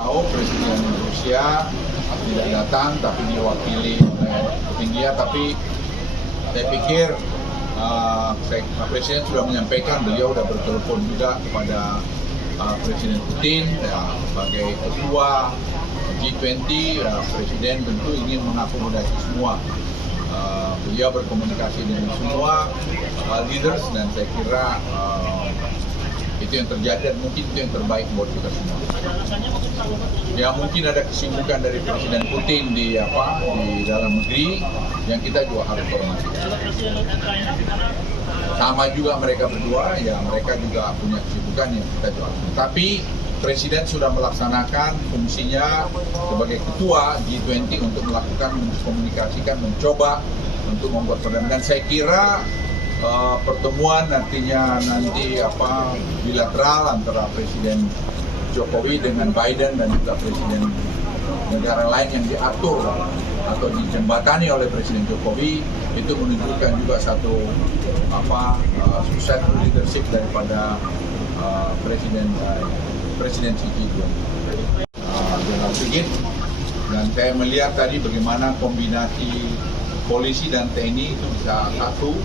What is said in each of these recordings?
tahu Presiden Rusia tidak datang, tapi diwakili oleh petingginya. Tapi saya pikir Presiden sudah menyampaikan, beliau sudah bertelepon juga kepada Presiden Putin sebagai ketua G20. Presiden tentu ingin mengakomodasi semua. Beliau berkomunikasi dengan semua leaders dan saya kira itu yang terjadi dan mungkin itu yang terbaik buat kita semua. Ya mungkin ada kesibukan dari Presiden Putin di dalam negeri yang kita juga harus hormati. Sama juga mereka berdua, ya mereka juga punya kesibukan yang kita juga harus. Tapi Presiden sudah melaksanakan fungsinya sebagai ketua G20 untuk melakukan komunikasikan, mencoba untuk membuat perdamaian. Dan saya kira pertemuan nanti bilateral antara Presiden Jokowi dengan Biden dan juga presiden negara lain yang diatur atau dijembatani oleh Presiden Jokowi itu menunjukkan juga satu sukses leadership daripada Presiden Xi Jinping. General Sigit, dan saya melihat tadi bagaimana kombinasi polisi dan TNI itu bisa satu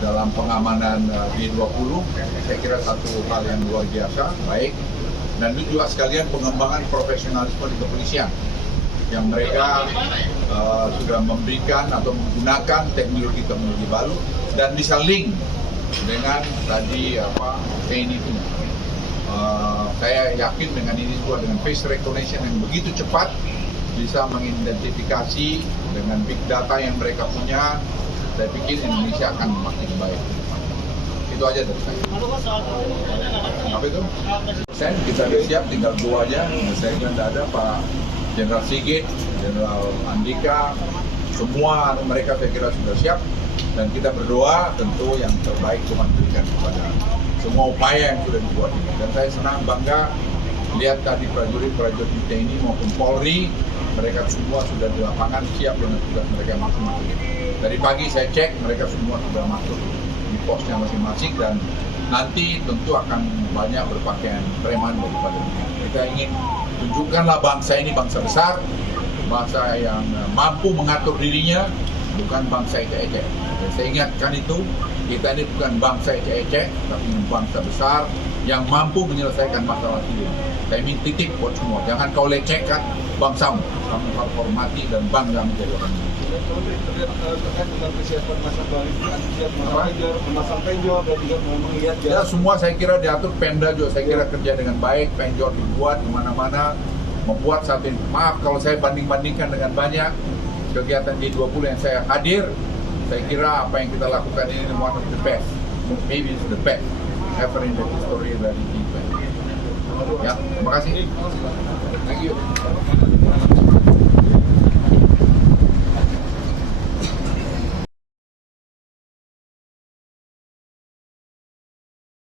dalam pengamanan G20. Saya kira satu hal yang luar biasa, baik. Dan itu juga sekalian pengembangan profesionalisme di kepolisian yang mereka sudah memberikan atau menggunakan teknologi baru dan bisa link dengan tadi TNI itu. Saya yakin dengan ini juga dengan face recognition yang begitu cepat bisa mengidentifikasi dengan big data yang mereka punya. Saya pikir Indonesia akan makin baik. Itu aja dari saya. Apa itu? Kita sudah siap, tinggal 2 aja. Saya kira tidak ada Pak Jenderal Sigit, Jenderal Andika, semua mereka saya kira sudah siap. Dan kita berdoa tentu yang terbaik Tuhan berikan kepada semua upaya yang sudah dibuat ini. Dan saya senang, bangga lihat tadi prajurit-prajurit TNI maupun Polri, mereka semua sudah di lapangan siap dengan tugas mereka masing-masing. Dari pagi saya cek, mereka semua sudah masuk di posnya masing-masing dan nanti tentu akan banyak berpakaian preman daripada dunia. Kita ingin tunjukkanlah bangsa ini bangsa besar, bangsa yang mampu mengatur dirinya, bukan bangsa ecek-ecek. Saya ingatkan itu, kita ini bukan bangsa ecek-ecek, tapi bangsa besar yang mampu menyelesaikan masalah hidup. Saya ingin titik buat semua, jangan kau lecehkan bangsamu. Kamu harus hormati dan bangga menjadi orang Indonesia. Terkait dengan persiapan masa balik, memasang penjor dan juga melihat ya semua saya kira diatur. Pemda juga saya kira kerja dengan baik, penjor dibuat di mana-mana, membuat satu. Maaf kalau saya banding-bandingkan dengan banyak kegiatan G20 yang saya hadir, saya kira apa yang kita lakukan ini one of the best, maybe it's the best ever in the history dari G20. Ya, terima kasih. Thank you.